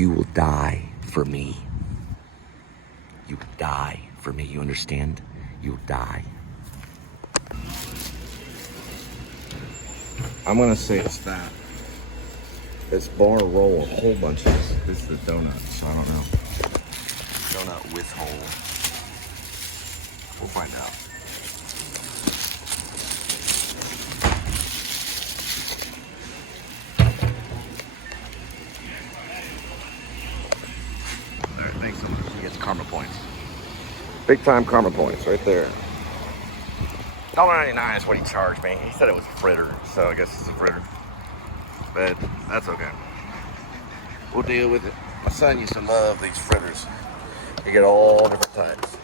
you will die for me. You will die for me, you understand? You will die. I'm gonna say it's that. It's bar roll, a whole bunch of this. This is the donut, so I don't know. Donut with hole. We'll find out. Alright, thanks so much. He gets karma points. Big time karma points right there. $1.99 is what he charged me. He said it was fritter, so I guess it's a fritter. But that's okay. We'll deal with it. My son used to love these fritters. You get all different types.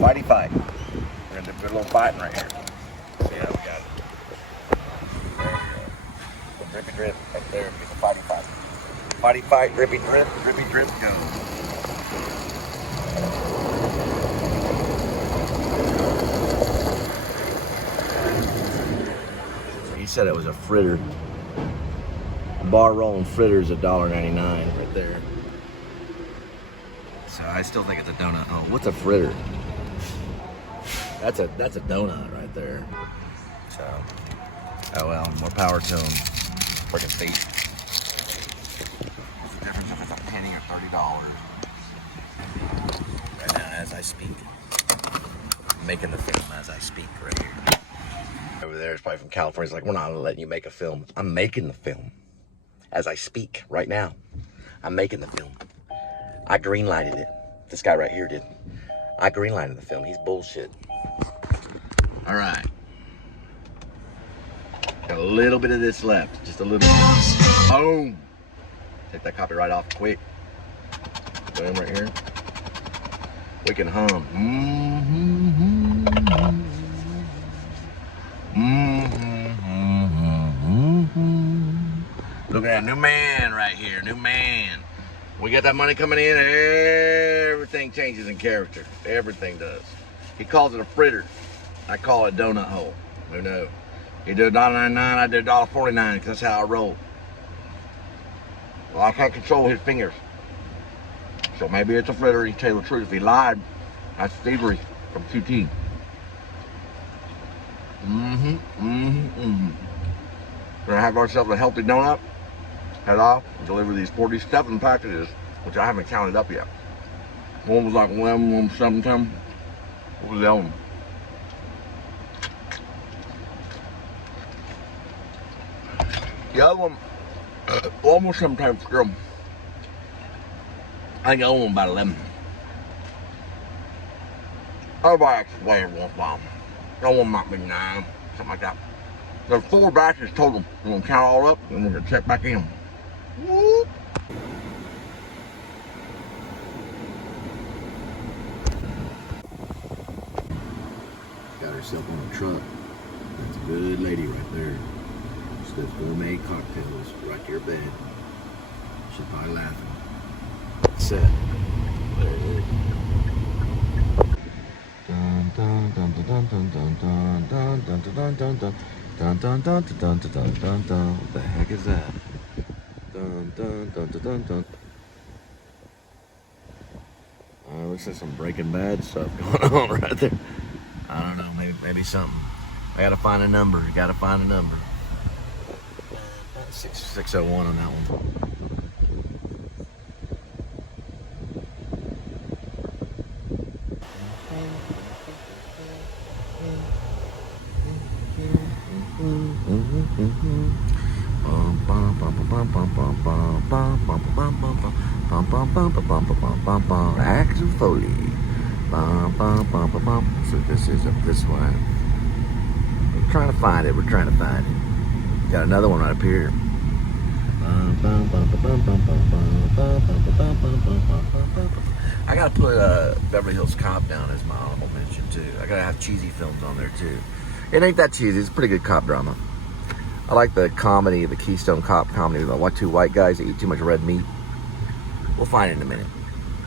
Fighty fight. We're gonna do a little fighting right here. Yeah, we got it. The drippy drip right there is a fighty fight. Fighty fight, drippy drip, go. He said it was a fritter. Bar rolling fritters $1.99 right there. So I still think it's a donut. Oh, what's a fritter? That's a donut right there. So, oh well, more power to them. Freaking state. What's the difference if it's a penny or $30? Right now, as I speak, I'm making the film as I speak right here. Over there is probably from California. He's like, we're not letting you make a film. I'm making the film as I speak right now. I'm making the film. I greenlighted it. This guy right here did. I greenlighted the film. He's bullshit. All right. Got a little bit of this left. Just a little. Boom. Take that copyright off quick. Boom right here. We can hum. Look at that new man right here. New man. We got that money coming in, everything changes in character. Everything does. He calls it a fritter. I call it a donut hole. Who knows? He did $1.99, I did $1.49 because that's how I roll. Well, I can't control his fingers. So maybe it's a fritter. He tell the truth. If he lied, that's thievery from QT. Gonna have ourselves a healthy donut. Head off and deliver these 47 packages, which I haven't counted up yet. One was like 11, one was 17. What was the other one? The other one, almost sometimes girl. I think the other one about 11. Everybody actually weigh every once in a while. The other one might be 9, something like that. There's 4 batches total. We're gonna count all up and we're gonna check back in. Whoop. Got herself on a truck. That's a good lady right there. She does gourmet cocktails right to your bed. She's probably laughing. Set. There it is. Dun dun dun dun dun dun dun dun dun dun dun dun dun. Dun dun dun dun dun dun dun dun. What the heck is that? Dun dun dun dun dun dun. Looks like some Breaking Bad stuff going on right there. I don't know, maybe something. I gotta find a number. Gotta find a number. 601 on that one. Action Foley. So this is up this way. We're trying to find it. Got another one right up here. I gotta put Beverly Hills Cop down as my honorable mention too. I gotta have cheesy films on there too. It ain't that cheesy. It's a pretty good cop drama. I like the comedy, the Keystone Cop comedy. Like two white guys that eat too much red meat. We'll find it in a minute.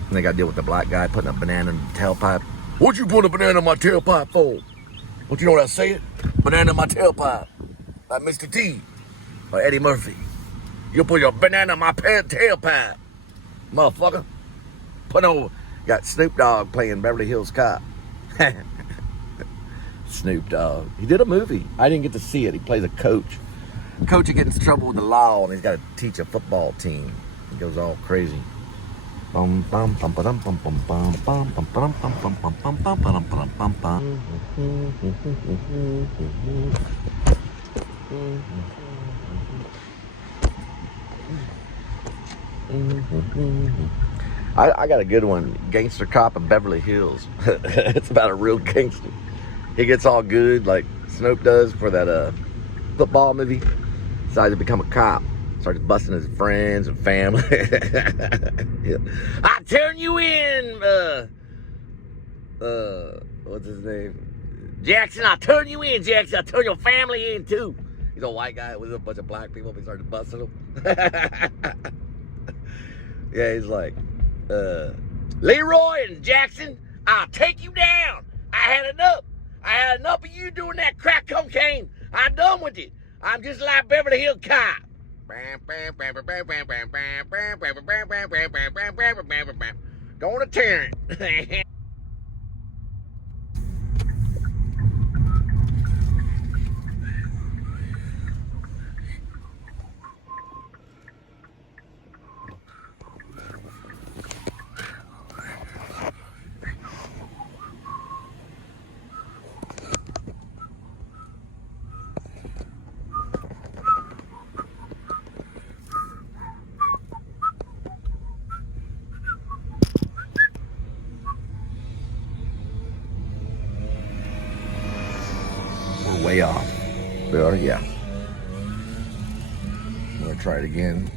And they got to deal with the black guy putting a banana in the tailpipe. What'd you put a banana in my tailpipe for? Don't you know what I say it? Banana in my tailpipe. Like Mr. T. Or Eddie Murphy. You put your banana in my tailpipe. Motherfucker. Put on. Got Snoop Dogg playing Beverly Hills Cop. Snoop Dogg. He did a movie. I didn't get to see it. He plays a coach. Coach will get into trouble with the law and he's got to teach a football team. He goes all crazy. Bum bum bum bum bum bum bum bum bum bum bum bum bum bum bum bum bum bum bum. I got a good one. Gangster Cop of Beverly Hills. It's about a real gangster. He gets all good like Snoop does for that football movie. Decides to become a cop. Starts busting his friends and family. Yeah. I turn you in, what's his name? Jackson, I turn you in, Jackson. I turn your family in too. He's a white guy with a bunch of black people. He started busting them. Yeah, he's like, Leroy and Jackson, I'll take you down. I had enough. I had enough of you doing that crack cocaine. I'm done with it. I'm just like Beverly Hills Cop. Going to Tarrant. Way off. But yeah. I'm gonna try it again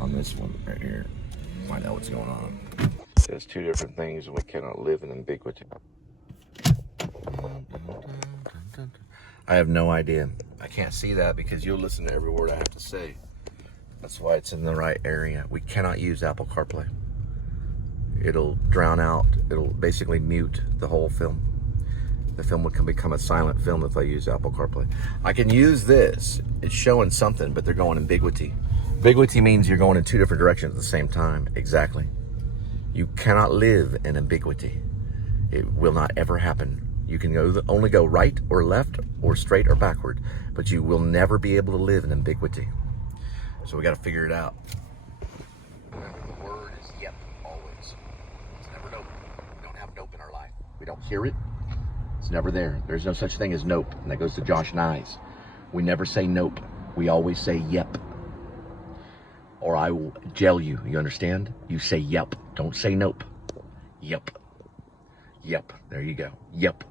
on this one right here. Find out what's going on. There's two different things and we cannot live in ambiguity. I have no idea. I can't see that because you'll listen to every word I have to say. That's why it's in the right area. We cannot use Apple CarPlay. It'll drown out, it'll basically mute the whole film. The film can become a silent film if I use Apple CarPlay. I can use this. It's showing something, but they're going ambiguity. Ambiguity means you're going in two different directions at the same time. Exactly. You cannot live in ambiguity. It will not ever happen. You can only go right or left or straight or backward, but you will never be able to live in ambiguity. So we got to figure it out. Remember, the word is yep, always. It's never nope. We don't have nope in our life. We don't hear it. It's never there. There's no such thing as nope. And that goes to Josh Nyes. We never say nope. We always say yep. Or I will jail you. You understand? You say yep. Don't say nope. Yep. Yep. There you go. Yep.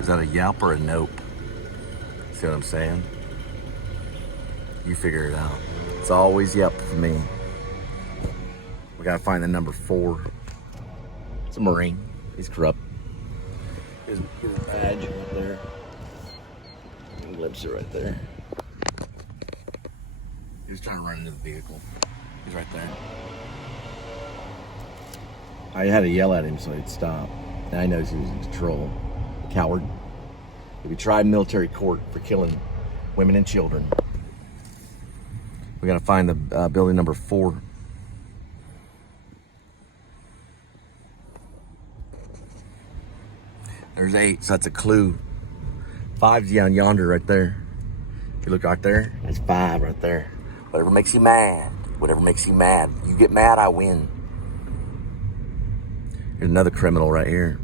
Is that a yelp or a nope? See what I'm saying? You figure it out. It's always yep for me. We gotta find the number 4. It's a Marine. He's corrupt. His badge right there. You can glimpse it right there. He was trying to run into the vehicle. He's right there. I had to yell at him so he'd stop. And I know he was in control. Coward. He'll be tried in military court for killing women and children. We gotta find the building number 4. There's 8, so that's a clue. 5's down yonder right there. If you look right there, there's 5 right there. Whatever makes you mad. Whatever makes you mad. You get mad, I win. Here's another criminal right here.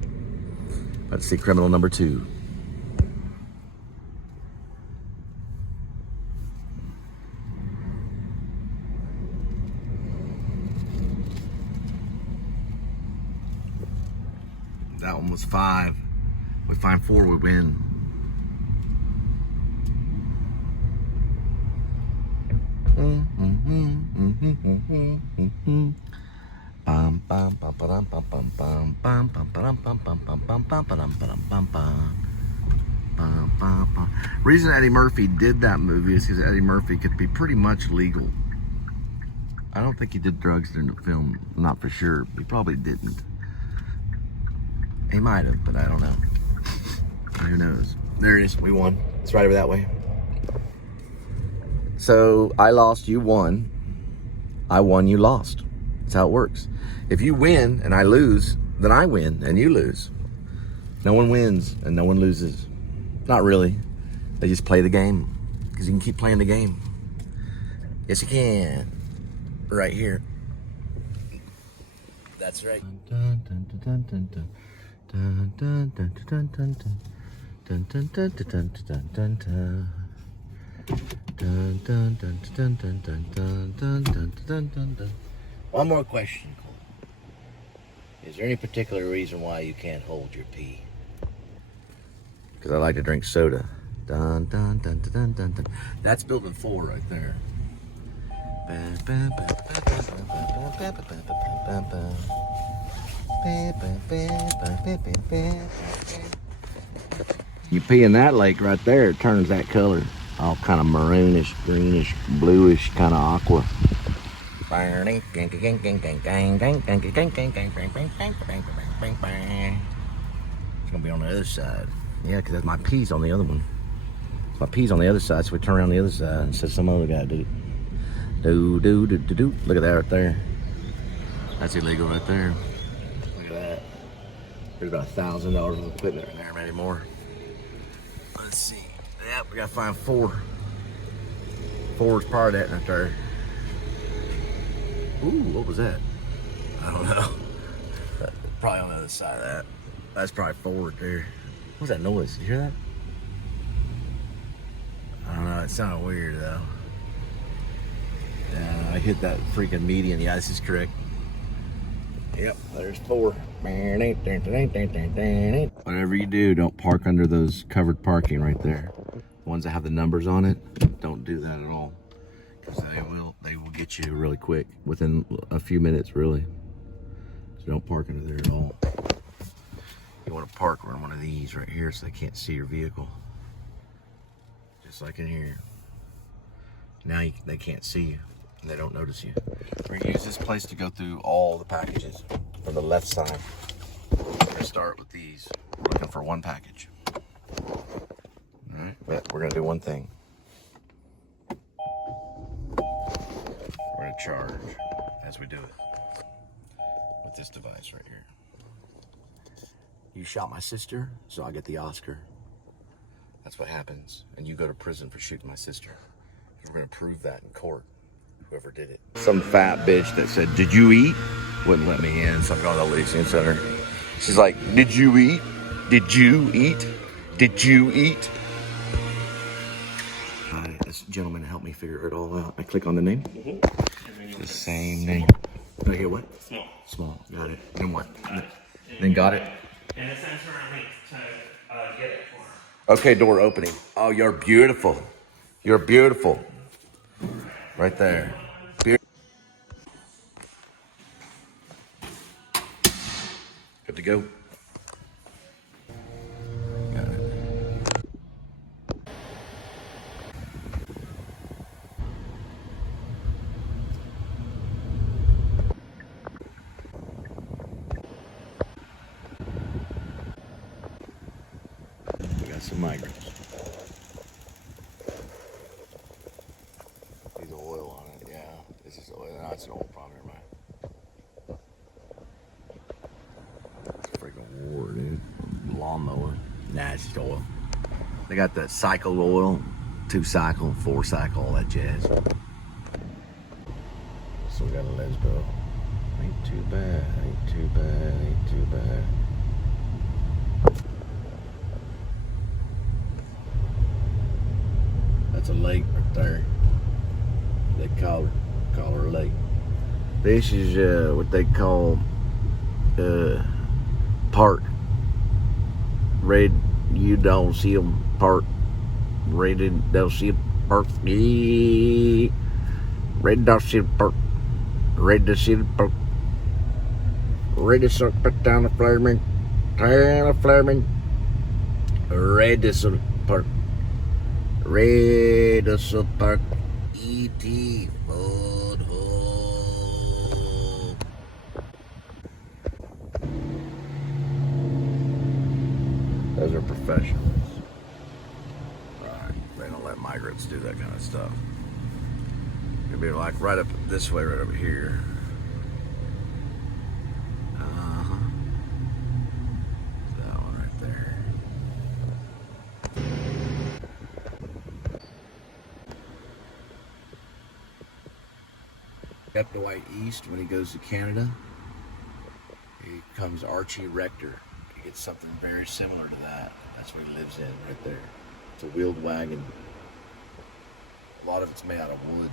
Let's see criminal number 2. That one was 5. We find 4, we win. Reason Eddie Murphy did that movie is because Eddie Murphy could be pretty much legal. I don't think he did drugs during the film, not for sure. He probably didn't. He might have, but I don't know. Who knows? There it is. We won. It's right over that way. So I lost, you won. I won, you lost. That's how it works. If you win and I lose, then I win and you lose. No one wins and no one loses. Not really. They just play the game. Because you can keep playing the game. Yes, you can. Right here. That's right. Dun, dun, dun, dun, dun. Dun, dun, dun, dun, dun, dun. Dun, dun, dun, dun, dun, dun, dun, dun. Dun, dun, dun, dun, dun, dun, dun, dun, dun, dun, dun, dun. One more question, Cole. Is there any particular reason why you can't hold your pee? Because I like to drink soda. Dun, dun, dun, dun, dun, dun. That's building 4 right there. You pee in that lake right there, it turns that color. All kind of maroonish, greenish, bluish, kind of aqua. It's gonna be on the other side. Yeah, because my pee's on the other one. My pee's on the other side, so we turn around the other side and said some other guy do. Do. Look at that right there. That's illegal right there. Look at that. There's about $1,000 worth of equipment in there, maybe more. Let's see. Yep, we gotta find 4. 4 is part of that right there. Ooh, what was that? I don't know. Probably on the other side of that. That's probably 4 right there. What was that noise? You hear that? I don't know, it sounded weird though. I hit that freaking median. Yeah, this is correct. Yep, there's 4. Whatever you do, don't park under those covered parking right there. The ones that have the numbers on it, don't do that at all. Because they will get you really quick, within a few minutes really. So don't park under there at all. You want to park on one of these right here so they can't see your vehicle. Just like in here. Now they can't see you. And they don't notice you. We're gonna use this place to go through all the packages from the left side. We're gonna start with these. We're looking for 1 package. All right, but we're gonna do one thing. We're gonna charge as we do it with this device right here. You shot my sister, so I get the Oscar. That's what happens. And you go to prison for shooting my sister. We're gonna prove that in court. Whoever did it. Some fat bitch that said, "Did you eat?" Wouldn't let me in, so I'm going to the leasing center. She's like, "Did you eat? Did you eat? Did you eat?" This gentleman helped me figure it all out. I click on the name. It's the same name. Right here, what? Small. Small. Got it. Then what? Then got it. And it sends her a link to get it for her. Okay, door opening. Oh, you're beautiful. You're beautiful. Right there. Good to go. Got it. We got some migrants. There's oil on it, yeah. This is oil. No, it's an old problem, never mind. Freaking war, dude. Lawnmower. Nah, it's just oil. They got the cycle oil, 2 cycle, 4 cycle, all that jazz. So we got a Lesbo. Ain't too bad, ain't too bad, ain't too bad. That's a lake right there. They call her a lake. This is what they call park. Red, you don't see them park. Red, don't see them park. Red, don't see them park. Red, don't see them park. Red, is put down the flaring. Down the flaring. Red, is park. Red, is park. E.T. Food Hole. Those are professionals. Alright, they don't let migrants do that kind of stuff. It'll be like right up this way, right over here. That one right there. Up the way east when he goes to Canada, he becomes Archie Rector. He gets something very similar to that. That's what he lives in right there. It's a wheeled wagon. A lot of it's made out of wood.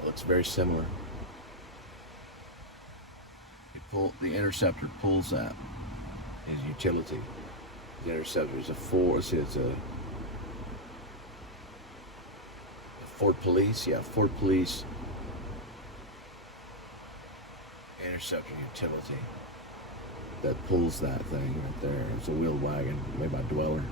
It looks very similar. The Interceptor pulls that. His utility. The Interceptor is a Ford. It's a Ford Police. Yeah, Ford Police Interceptor utility that pulls that thing right there. It's a wheeled wagon made by Dweller.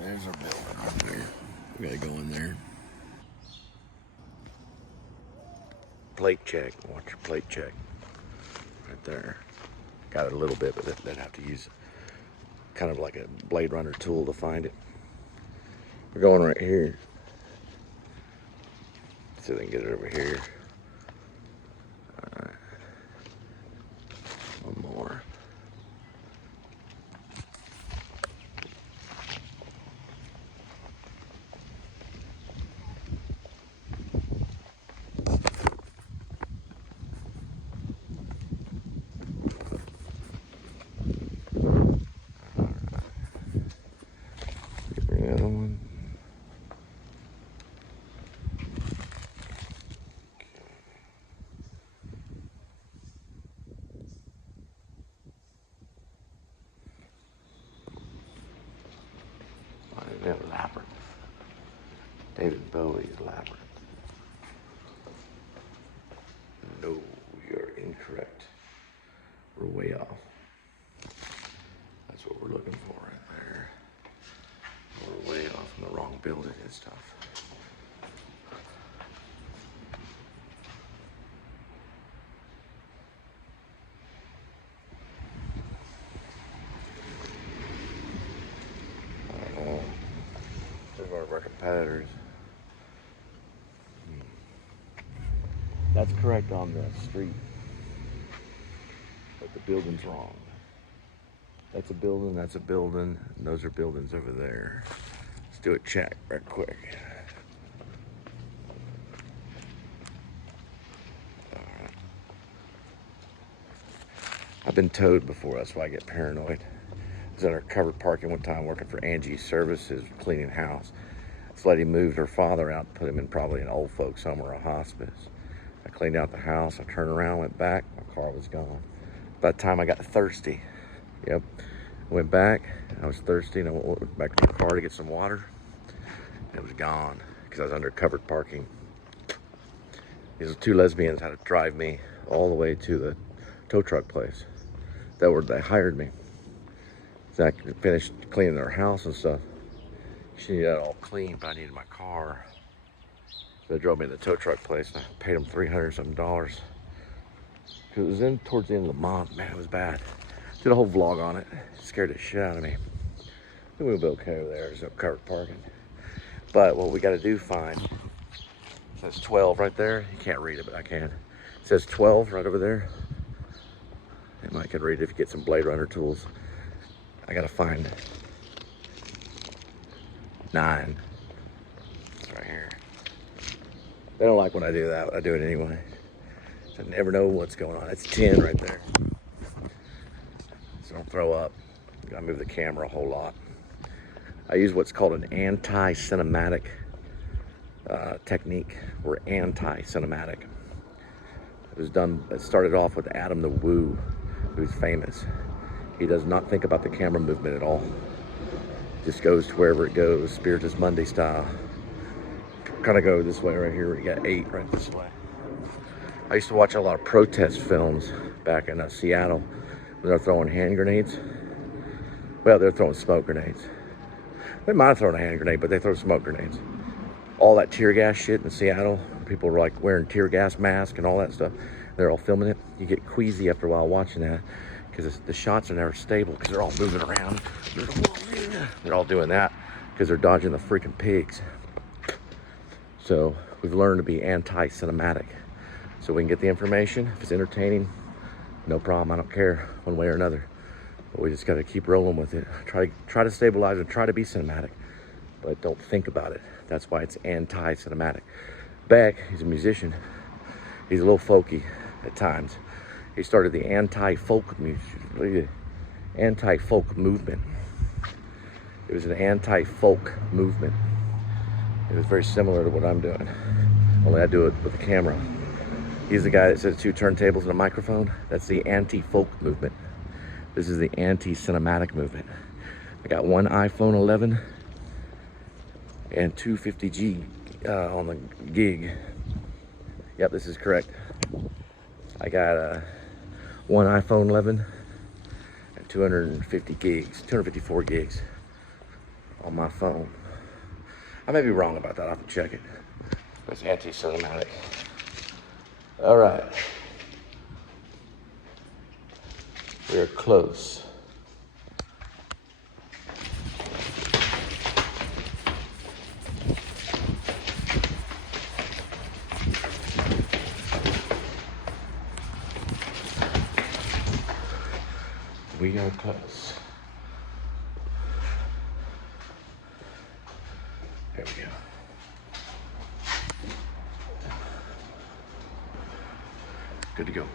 There's our building right there. We gotta go in there. Plate check. Watch your plate check. Right there. Got it a little bit, but they'd have to use kind of like a Blade Runner tool to find it. We're going right here. See if they can get it over here. Alright. One more. Bring the other one. Labyrinth. David Bowie's Labyrinth. No, you're incorrect. We're way off. That's what we're looking for right there. We're way off in the wrong building and stuff. There's one of our competitors. That's correct on the street, but the building's wrong. That's a building, and those are buildings over there. Let's do a check right quick. All right. I've been towed before, that's why I get paranoid. I was under covered parking one time working for Angie's Services, cleaning house. This lady moved her father out, put him in probably an old folks home or a hospice. I cleaned out the house, I turned around, went back, my car was gone. By the time I got thirsty, yep, went back, I was thirsty, and I went back to the car to get some water, and it was gone, because I was under covered parking. These two lesbians had to drive me all the way to the tow truck place. They hired me. So I could finish cleaning their house and stuff. She needed that all clean, but I needed my car. So they drove me to the tow truck place, and I paid them $300 something. Because it was towards the end of the month. Man, it was bad. Did a whole vlog on it. It scared the shit out of me. I think we'll be okay over there. There's no covered parking. But what we got to do, find. It says 12 right there. You can't read it, but I can. It says 12 right over there. You might could read it if you get some Blade Runner tools. I gotta find 9. It's right here. They don't like when I do that, but I do it anyway. I never know what's going on. That's 10 right there. So don't throw up. Gotta move the camera a whole lot. I use what's called an anti-cinematic technique, or anti-cinematic. It started off with Adam the Woo, who's famous. He does not think about the camera movement at all. Just goes to wherever it goes, Spiritus Monday style. Kind of go this way right here. We got 8 right this way. I used to watch a lot of protest films back in Seattle when they're throwing hand grenades. Well, they're throwing smoke grenades. They might have thrown a hand grenade, but they throw smoke grenades. All that tear gas shit in Seattle, people were like wearing tear gas masks and all that stuff. They're all filming it. You get queasy after a while watching that because the shots are never stable because they're all moving around. They're all doing that because they're dodging the freaking pigs. So we've learned to be anti-cinematic. So we can get the information. If it's entertaining, no problem. I don't care one way or another. But we just got to keep rolling with it. Try to stabilize and try to be cinematic, but don't think about it. That's why it's anti-cinematic. Beck, he's a musician. He's a little folky at times. He started the anti-folk movement. It was an anti-folk movement. It was very similar to what I'm doing, only I do it with a camera. He's the guy that says 2 turntables and a microphone. That's the anti-folk movement. This is the anti-cinematic movement. I got one iPhone 11 and 250G on the gig. Yep, this is correct. I got one iPhone 11 and 254 gigs on my phone. I may be wrong about that. I'll have to check it. It's anti-cinematic. All right. We're close. We are close. There we go. Good to go.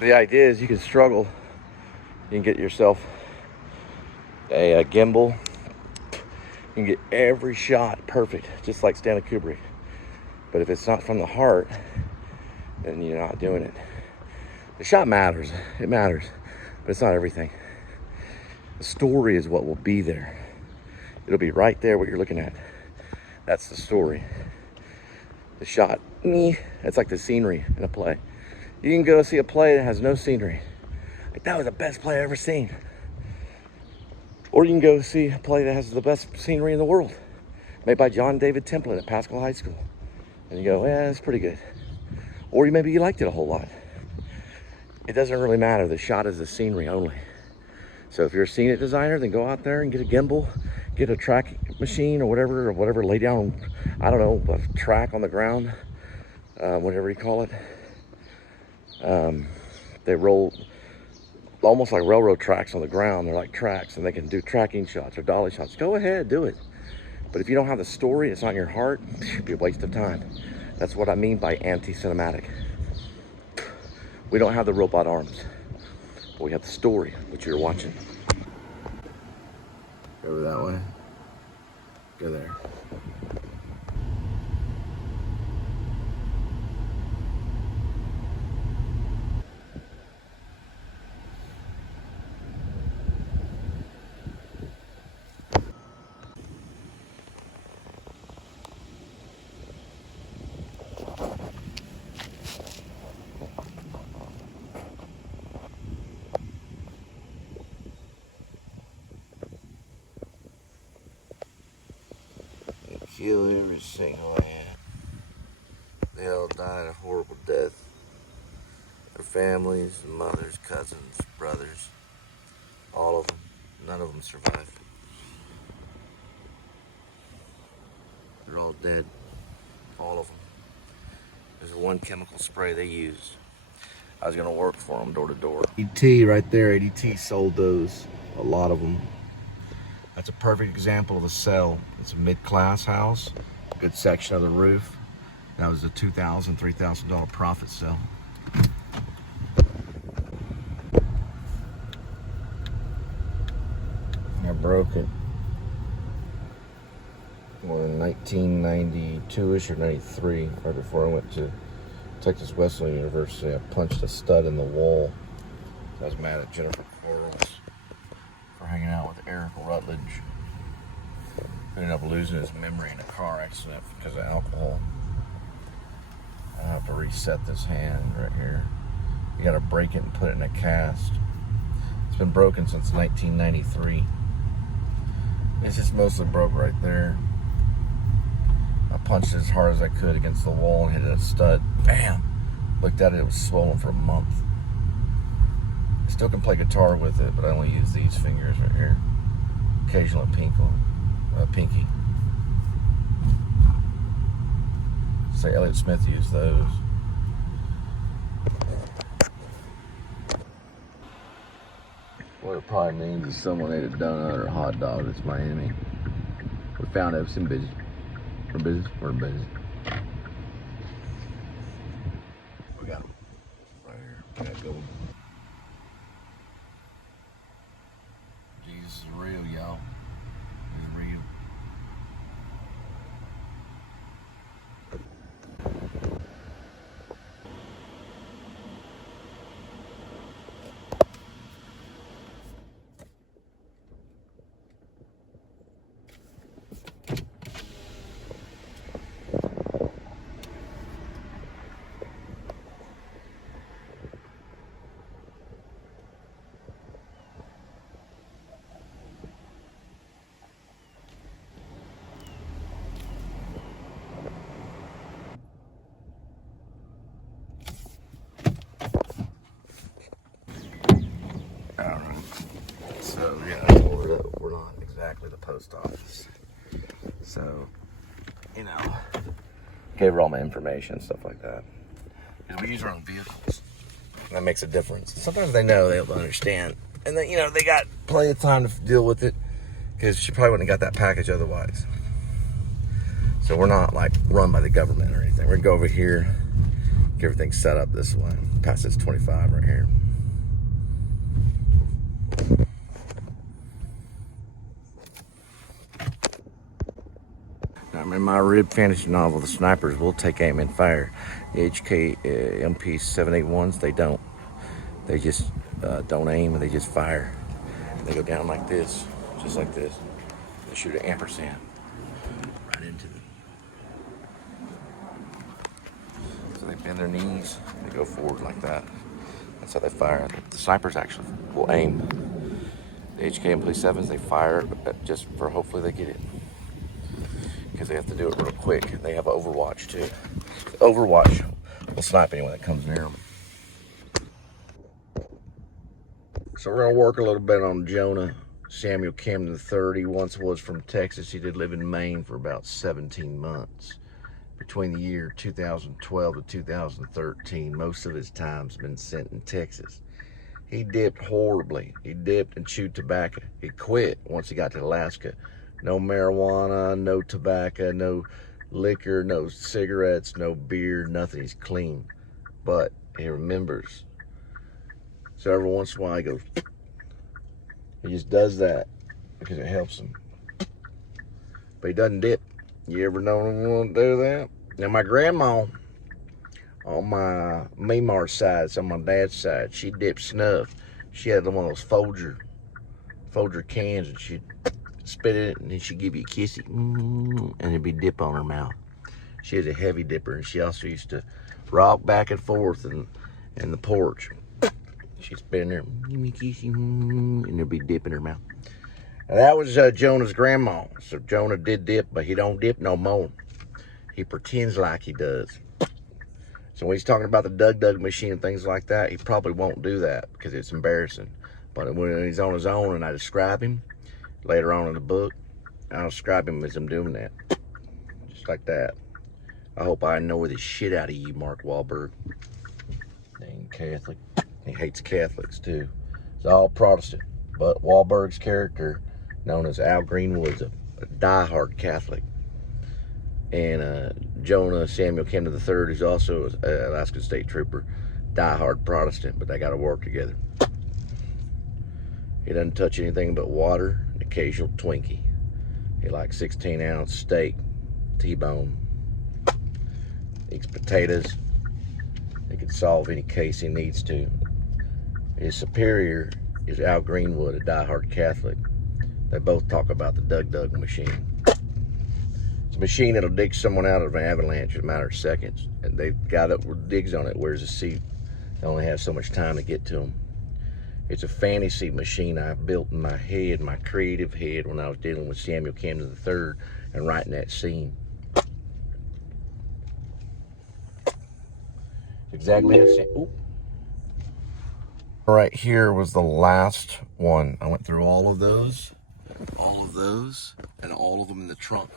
The idea is you can struggle. You can get yourself a gimbal. You can get every shot perfect, just like Stanley Kubrick. But if it's not from the heart, then you're not doing it. The shot matters. It matters. But it's not everything. The story is what will be there. It'll be right there what you're looking at. That's the story. The shot, that's like the scenery in a play. You can go see a play that has no scenery. Like, that was the best play I've ever seen. Or you can go see a play that has the best scenery in the world, made by John David Templin at Pascal High School. And you go, yeah, it's pretty good. Or maybe you liked it a whole lot. It doesn't really matter. The shot is the scenery only. So if you're a scenic designer, then go out there and get a gimbal, get a track machine or whatever, lay down, I don't know, a track on the ground, whatever you call it. They roll almost like railroad tracks on the ground. They're like tracks, and they can do tracking shots or dolly shots. Go ahead, do it. But if you don't have the story, it's not in your heart, it'd be a waste of time. That's what I mean by anti-cinematic. We don't have the robot arms, but we have the story, which you're watching. Go that way. Go there. Kill every single man. They all died a horrible death. Their families, mothers, cousins, brothers, all of them. None of them survived. They're all dead. All of them. There's one chemical spray they used. I was gonna work for them door to door. ADT right there, ADT sold those, a lot of them. That's a perfect example of a sell. It's a mid-class house, a good section of the roof. That was a $2,000, $3,000 profit sell. I broke it. Well, in 1992-ish or 93, right before I went to Texas Wesleyan University, I punched a stud in the wall. I was mad at Jennifer Quarles for hanging out with Eric Rutledge. Ended up losing his memory in a car accident because of alcohol. I have to reset this hand right here. You gotta break it and put it in a cast. It's been broken since 1993. It's just mostly broke right there. I punched it as hard as I could against the wall and hit a stud. Bam! Looked at it, it was swollen for a month. I still can play guitar with it, but I only use these fingers right here. Occasionally pinky. Say Elliott Smith used those. What it probably means is someone ate a donut or a hot dog. It's Miami. We found it. It's in busy. We're busy. We're busy. We got them right here. We got gold. Jesus is real, y'all. He's real. So yeah, we're not exactly the post office. So, you know, gave her all my information and stuff like that. Because we use our own vehicles. That makes a difference. Sometimes they know, they don't understand. And then, you know, they got plenty of time to deal with it. Because she probably wouldn't have got that package otherwise. So we're not like run by the government or anything. We're gonna go over here, get everything set up this way. Past this 25 right here. Now, in my rib fantasy novel, the snipers will take aim and fire. The HK MP 781s, they don't. They just don't aim and they just fire. They go down like this, just like this. They shoot an ampersand right into them. So they bend their knees, they go forward like that. That's how they fire. The snipers actually will aim. The HK MP 7s, they fire just for hopefully they get it. Because they have to do it real quick. They have Overwatch too. Overwatch will snipe anyone that comes near them. So we're gonna work a little bit on Jonah Samuel Camden III. He once was from Texas. He did live in Maine for about 17 months. Between the year 2012 to 2013, most of his time's been spent in Texas. He dipped horribly. He dipped and chewed tobacco. He quit once he got to Alaska. No marijuana, no tobacco, no liquor, no cigarettes, no beer, nothing. He's clean. But he remembers. So every once in a while he goes, he just does that because it helps him. But he doesn't dip. You ever know anyone do that? Now my grandma, on my Memar side, it's on my dad's side, she dipped snuff. She had one of those Folger cans, and she'd spit it, and then she'd give you a kissy, and it'd be dip on her mouth. She was a heavy dipper, and she also used to rock back and forth in the porch. She'd spit in there, give me a kissy, and there'd be dip in her mouth. Now that was Jonah's grandma. So Jonah did dip, but he don't dip no more. He pretends like he does. So when he's talking about the Dug machine and things like that, he probably won't do that because it's embarrassing. But when he's on his own and I describe him later on in the book, I'll describe him as him doing that. Just like that. I hope I annoy the shit out of you, Mark Wahlberg. Dang Catholic. He hates Catholics too. It's all Protestant. But Wahlberg's character, known as Al Greenwood's a diehard Catholic. And Jonah Samuel Camden III, who's also an Alaska State Trooper, diehard Protestant, but they got to work together. He doesn't touch anything but water and occasional Twinkie. He likes 16-ounce steak, T-bone. Eats potatoes. He can solve any case he needs to. His superior is Al Greenwood, a diehard Catholic. They both talk about the Dug machine. It's a machine that'll dig someone out of an avalanche in a matter of seconds. And the guy that digs on it wears a suit. They only have so much time to get to him. It's a fantasy machine I built in my head, my creative head, when I was dealing with Samuel Camden III and writing that scene. Exactly the same. Ooh. Right here was the last one. I went through all of those, and all of them in the trunk.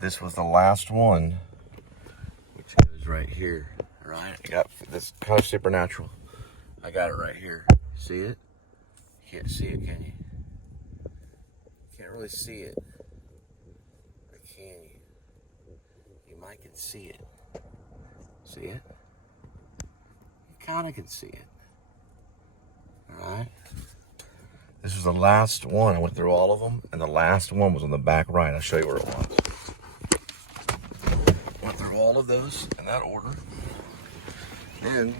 This was the last one, which goes right here. Right? I got this kind of supernatural. I got it right here. See it? You can't see it, can you? Can't really see it. Or can you? You might can see it. See it? You kind of can see it. Alright? This was the last one. I went through all of them, and the last one was on the back right. I'll show you where it was. Went through all of those in that order. Then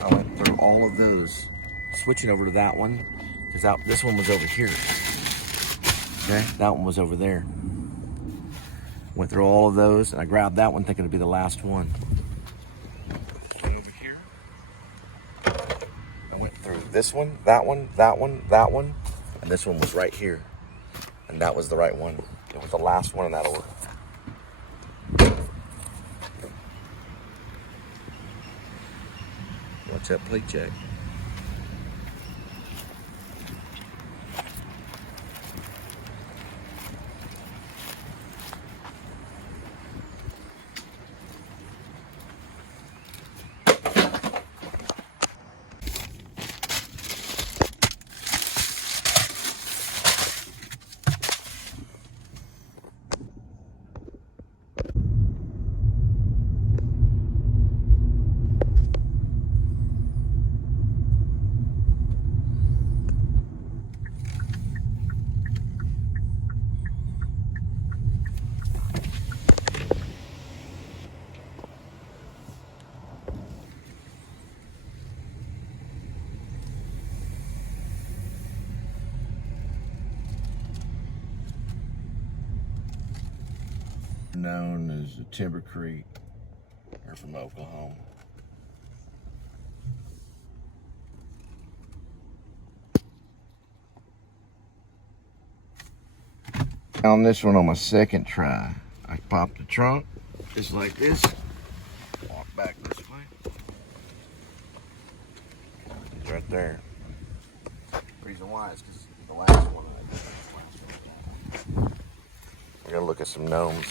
I went through all of those, switching over to that one, because this one was over here. Okay, that one was over there. Went through all of those, and I grabbed that one thinking it'd be the last one. Over here. I went through this one, that one, that one, that one, and this one was right here. And that was the right one. It was the last one in that order. Watch that plate check. Known as the Timber Creek. They're from Oklahoma. Found this one on my second try. I popped the trunk just like this. Walk back this way. It's right there. The reason why is because the last one I did. We're gonna look at some gnomes.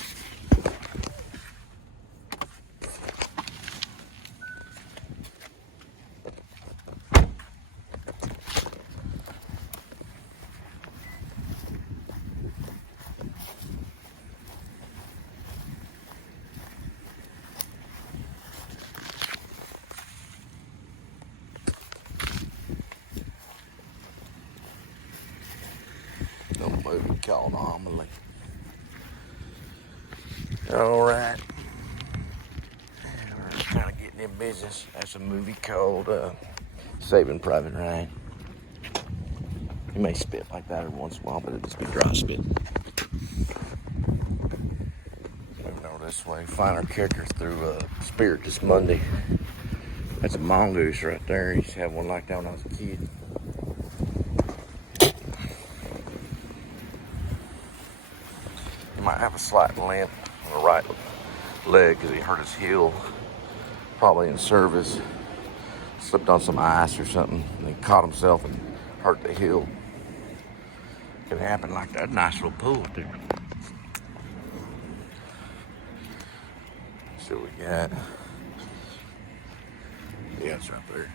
A movie called Amelie. Alright. We're kind of getting in business. That's a movie called Saving Private Ryan. You may spit like that every once in a while, but it'll just be dry spit. Moving over this way. Find our character through Spirit this Monday. That's a mongoose right there. I used to have one like that when I was a kid. He might have a slight limp on the right leg because he hurt his heel, probably in service. Slipped on some ice or something, and he caught himself and hurt the heel. Could happen like that. Nice little pool up there. See what we got. Yeah, it's right there.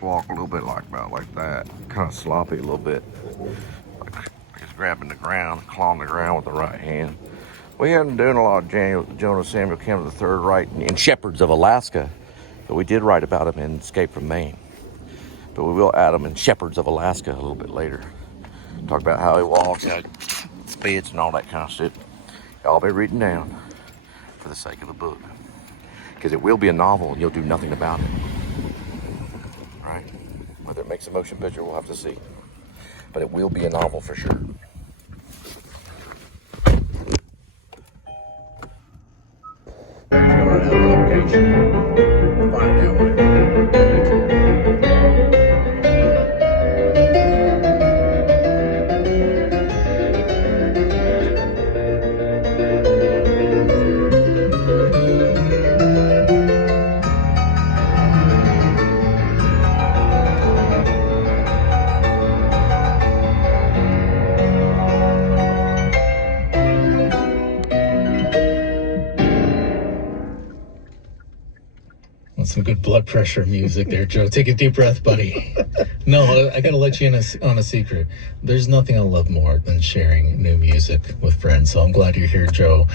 Walk a little bit like that, kind of sloppy a little bit, like just grabbing the ground, clawing the ground with the right hand. We haven't done a lot of Jonah Samuel Campbell III writing in Shepherds of Alaska, but we did write about him in Escape from Maine. But we will add him in Shepherds of Alaska a little bit later. Talk about how he walks, how he spits, and all that kind of shit. I'll be reading down for the sake of the book, because it will be a novel and you'll do nothing about it. Right? Whether it makes a motion picture, we'll have to see. But it will be a novel for sure. Let's go to another location. We'll find it that way. Some good blood pressure music there, Joe. Take a deep breath, buddy. No, I gotta let you in on a secret. There's nothing I love more than sharing new music with friends. So I'm glad you're here, Joe,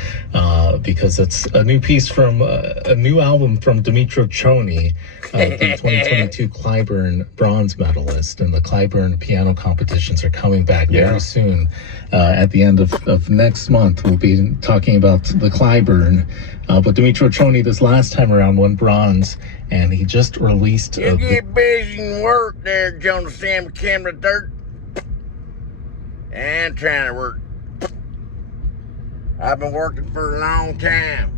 because it's a new piece from a new album from Dimitro Choni, the 2022 Clyburn bronze medalist. And the Clyburn piano competitions are coming back very soon. At the end of next month, we'll be talking about the Clyburn. But Dimitro Choni this last time around won bronze, and he just released... You get busy and work there, Jonah Sam Camera Dirt. And trying to work. I've been working for a long time.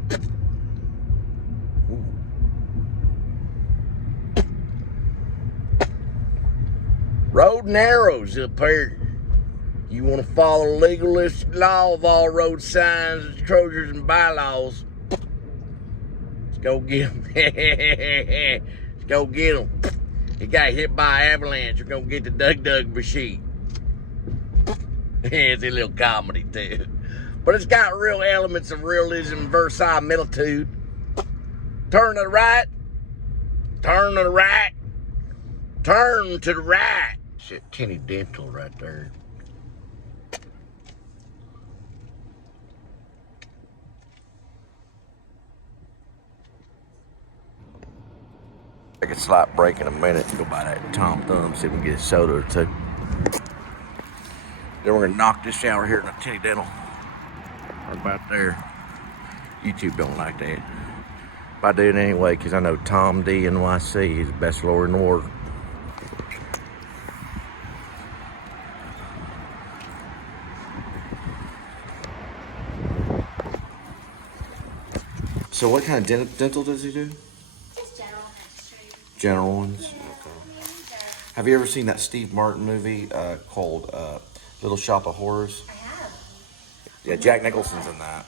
Road and arrows up here. You want to follow the legalistic law of all road signs, enclosures, and bylaws. Let's go get him. Let's go get him. He got hit by an avalanche. We're going to get the Doug machine. It's a little comedy, too. But it's got real elements of realism, verisimilitude. Turn to the right. Turn to the right. Turn to the right. Shit, Kenny Dental right there. Take a slight break in a minute and go buy that Tom Thumb, see if we can get a soda or two. Then we're gonna knock this shower here in the Kenny Dental. Right about there. YouTube don't like that. But I do it anyway, because I know Tom D NYC is the best lawyer in the world. So what kind of dental does he do? Just general dentistry. General ones? Okay. Have you ever seen that Steve Martin movie called Little Shop of Horrors? I have. Yeah, Jack Nicholson's in that.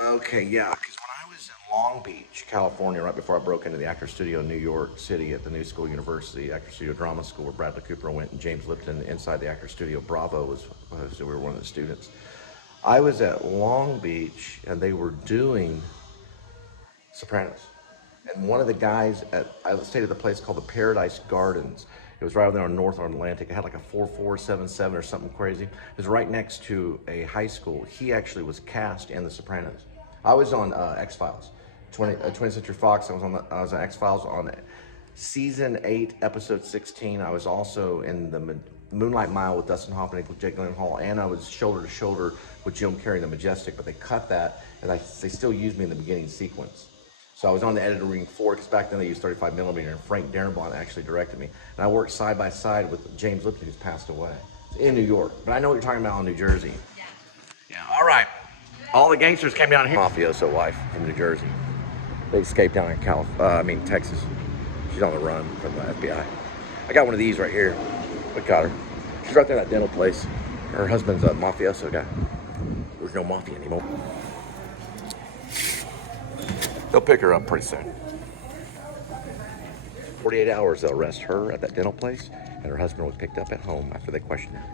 Okay, yeah, because when I was in Long Beach, California, right before I broke into the actor studio in New York City at the New School University, Actor Studio Drama School, where Bradley Cooper went and James Lipton inside the actor studio, Bravo was we were one of the students. I was at Long Beach and they were doing Sopranos. And one of the guys I stayed at a place called the Paradise Gardens. It was right over there on North Atlantic. It had like a 4477 or something crazy. It was right next to a high school. He actually was cast in The Sopranos. I was on X-Files, 20th Century Fox. I was on X-Files on season 8, episode 16. I was also in the Moonlight Mile with Dustin Hoffman and Jake Gyllenhaal, and I was shoulder to shoulder with Jim Carrey in The Majestic, but they cut that, and they still used me in the beginning sequence. So I was on the editing floor, because back then they used 35mm, and Frank Darabont actually directed me. And I worked side by side with James Lipton, who's passed away, in New York. But I know what you're talking about in New Jersey. Yeah, all right. All the gangsters came down here. Mafioso wife from New Jersey. They escaped down in Texas. She's on the run from the FBI. I got one of these right here. We got her. She's right there in that dental place. Her husband's a mafioso guy. There's no mafia anymore. They'll pick her up pretty soon. 48 hours they'll arrest her at that dental place, and her husband was picked up at home after they questioned her.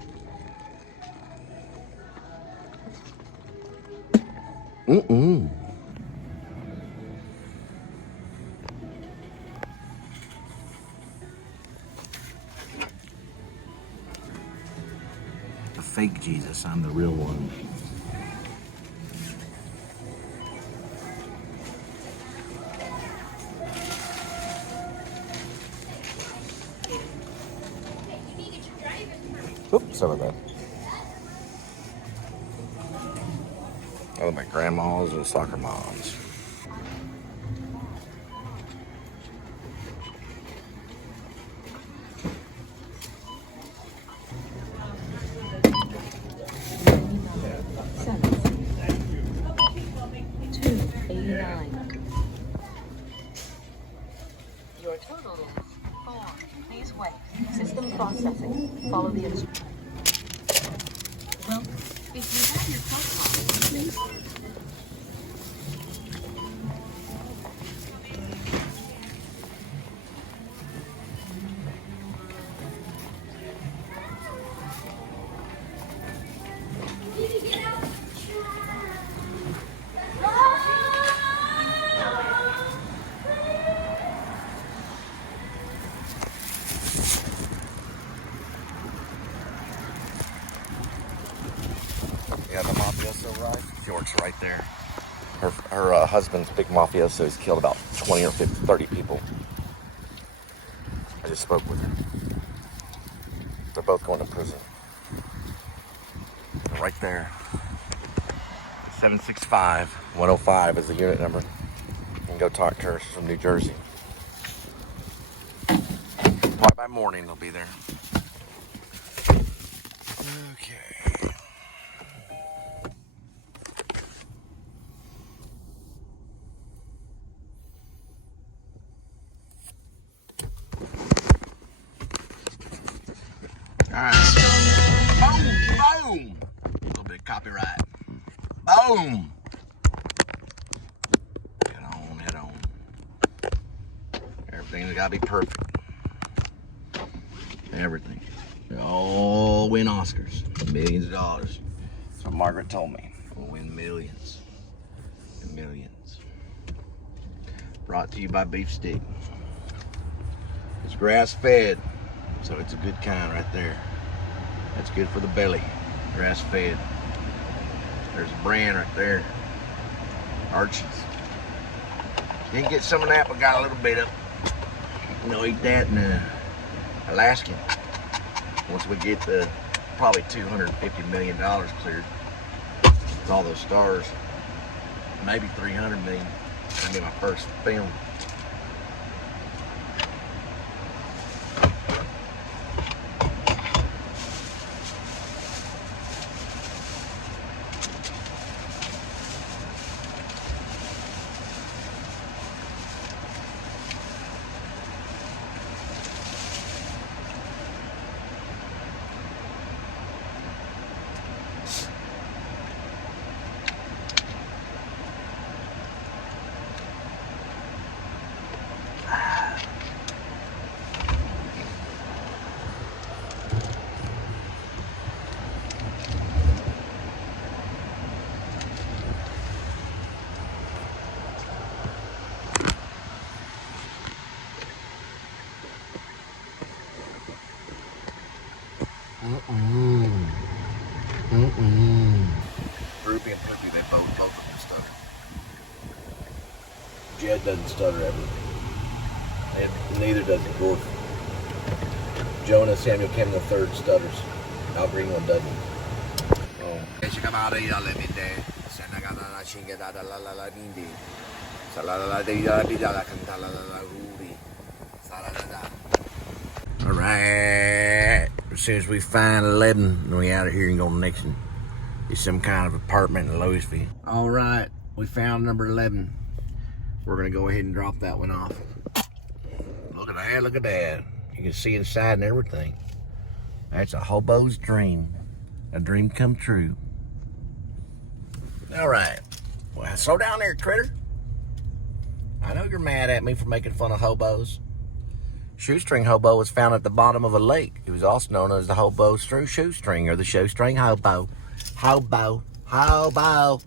The fake Jesus, I'm the real one. Oops, sorry about that. Oh, my grandmas and soccer moms. Your total is 4. Please wait. System processing. Follow the instructions. Well, if you have your profile, please. Yeah, the mafioso arrived. She works right there. Her husband's a big mafioso. He's killed about 20 or 50, 30 people. I just spoke with her. They're both going to prison. They're right there. 765-105 is the unit number. You can go talk to her. She's from New Jersey. Probably by morning they'll be there. Okay. Alright. Boom! Boom! A little bit of copyright. Boom! Head on, head on. Everything's gotta be perfect. Everything. They all win Oscars. Millions of dollars. That's what Margaret told me. We'll win millions. And millions. Brought to you by Beef Stick. It's grass fed. So it's a good kind right there. That's good for the belly. Grass fed. There's a brand right there. Archie's. Didn't get some of that, but got a little bit of it. You'll eat that in Alaska. Once we get the probably $250 million cleared. With all those stars. Maybe 300 million. That'll be my first film. Droopy and Poopy, they both of them stutter. Jed doesn't stutter ever. And neither does Gorf. Jonah Samuel Campbell III stutters. Al Green one doesn't. Oh. Alright. As soon as we find 11, we out of here and go to the next one. It's some kind of apartment in Lewisville. Alright, we found number 11. We're gonna go ahead and drop that one off. Look at that, look at that. You can see inside and everything. That's a hobo's dream. A dream come true. Alright. Well, slow down there, critter. I know you're mad at me for making fun of hobos. Shoestring hobo was found at the bottom of a lake. He was also known as the hobo shoestring or the shoestring hobo. Hobo.